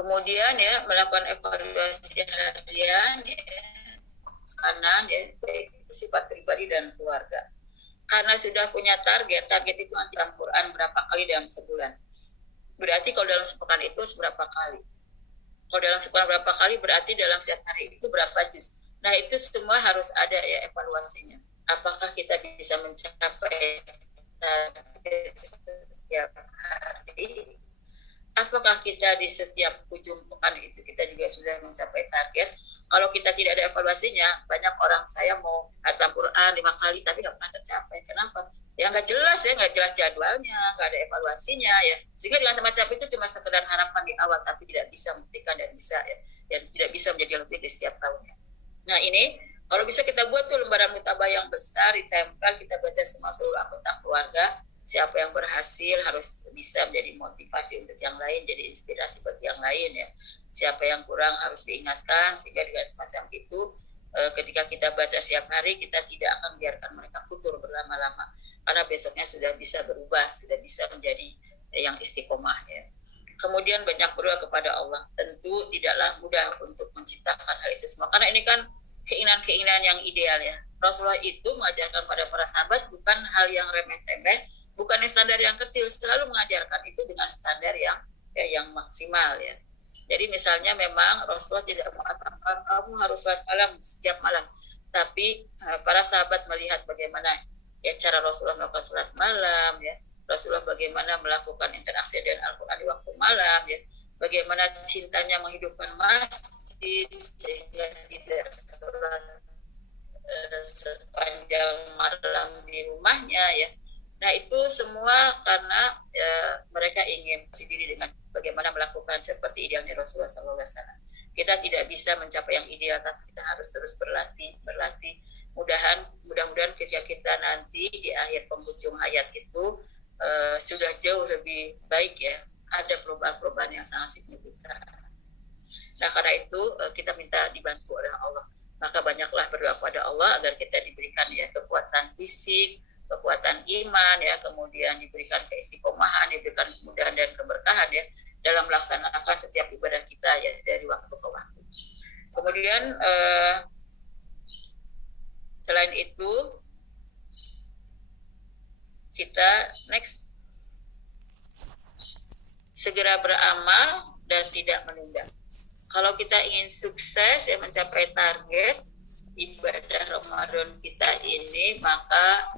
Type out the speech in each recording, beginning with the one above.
Kemudian ya melakukan evaluasi harian ya, karena ya sifat pribadi dan keluarga. Karena sudah punya target itu nanti Al-Quran berapa kali dalam sebulan. Berarti kalau dalam sepekan itu berapa kali. Kalau dalam sepekan berapa kali berarti dalam setiap hari itu berapa juz. Nah itu semua harus ada ya evaluasinya. Apakah kita bisa mencapai target setiap hari? Apakah kita di setiap ujung pekan itu kita juga sudah mencapai target? Kalau kita tidak ada evaluasinya, banyak orang saya mau hatam Quran 5 kali tapi nggak pernah tercapai. Kenapa? Ya nggak jelas ya, nggak jelas jadwalnya, nggak ada evaluasinya ya. Sehingga dengan semacam itu cuma sekedar harapan di awal tapi tidak bisa membuktikan dan bisa ya, dan tidak bisa menjadi lebih di setiap tahunnya. Nah ini kalau bisa kita buat tuh lembaran mutabah yang besar, ditempel, kita baca semua seluruh anggota keluarga. Siapa yang berhasil harus bisa menjadi motivasi untuk yang lain, jadi inspirasi bagi yang lain ya. Siapa yang kurang harus diingatkan, sehingga dengan semacam itu ketika kita baca setiap hari kita tidak akan biarkan mereka futur berlama-lama, karena besoknya sudah bisa berubah, sudah bisa menjadi yang istiqomah ya. Kemudian banyak berdoa kepada Allah. Tentu tidaklah mudah untuk menciptakan hal itu semua, karena ini kan keinginan-keinginan yang ideal ya. Rasulullah itu mengajarkan pada para sahabat bukan hal yang remeh-temeh, bukan standar yang kecil, selalu mengajarkan itu dengan standar yang maksimal ya. Jadi misalnya memang Rasulullah tidak mengatakan kamu harus sholat malam setiap malam, tapi para sahabat melihat bagaimana ya cara Rasulullah melakukan sholat malam ya, Rasulullah bagaimana melakukan interaksi dengan Al-Quran di waktu malam ya, bagaimana cintanya menghidupkan masjid sehingga tidak sholat sepanjang malam di rumahnya ya. Nah itu semua karena mereka ingin diri dengan bagaimana melakukan seperti idealnya Rasulullah SAW. Kita tidak bisa mencapai yang ideal, tapi kita harus terus berlatih. Mudah-mudahan ketika kita nanti di akhir penghujung hayat itu sudah jauh lebih baik ya. Ada perubahan-perubahan yang sangat signifikan. Nah karena itu kita minta dibantu oleh Allah. Maka banyaklah berdoa kepada Allah agar kita diberikan ya kekuatan fisik, kekuatan iman ya, kemudian diberikan keistiqomahan, diberikan kemudahan dan keberkahan ya dalam melaksanakan setiap ibadah kita ya dari waktu ke waktu. Kemudian selain itu kita next segera beramal dan tidak menunda. Kalau kita ingin sukses ya mencapai target ibadah Ramadan kita ini, maka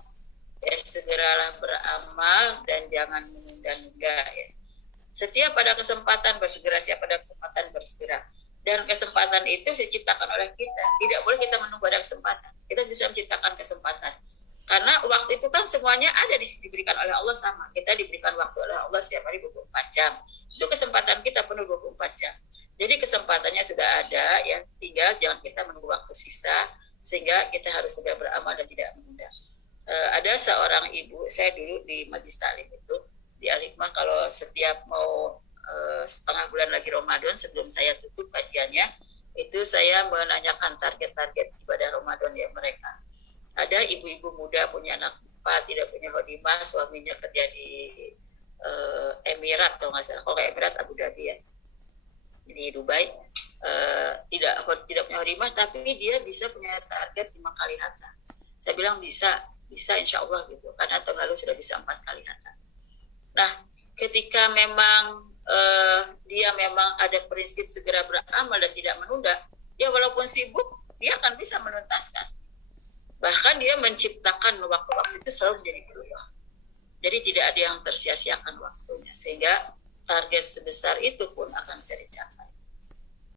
ya segeralah beramal dan jangan menunda-nunda ya. Setiap pada kesempatan bersegera, siapa pada kesempatan bersegera. Dan kesempatan itu diciptakan oleh kita. Tidak boleh kita menunggu ada kesempatan. Kita bisa menciptakan kesempatan. Karena waktu itu kan semuanya ada diberikan oleh Allah sama. Kita diberikan waktu oleh Allah setiap hari 24 jam. Itu kesempatan kita penuh 24 jam. Jadi kesempatannya sudah ada ya. Tinggal jangan kita menunggu waktu sisa sehingga kita harus segera beramal dan tidak menunda. Ada seorang ibu, saya dulu di Majelis Taklim itu di Al-Hikmah, kalau setiap mau setengah bulan lagi Ramadan sebelum saya tutup kajiannya, itu saya menanyakan target-target ibadah Ramadan ya mereka. Ada ibu-ibu muda punya anak 4, tidak punya khodimah, suaminya kerja di Emirat kalau nggak salah, kalau Emirat Abu Dhabi ya, di Dubai, tidak punya khodimah tapi dia bisa punya target 5 kali hatam. Saya bilang bisa insya Allah gitu, karena tahun lalu sudah bisa 4 kali hatam. Nah ketika memang dia memang ada prinsip segera beramal dan tidak menunda, ya walaupun sibuk dia akan bisa menuntaskan. Bahkan dia menciptakan waktu-waktu itu selalu menjadi peluang. Jadi tidak ada yang tersia-siakan waktunya, sehingga target sebesar itu pun akan bisa dicapai.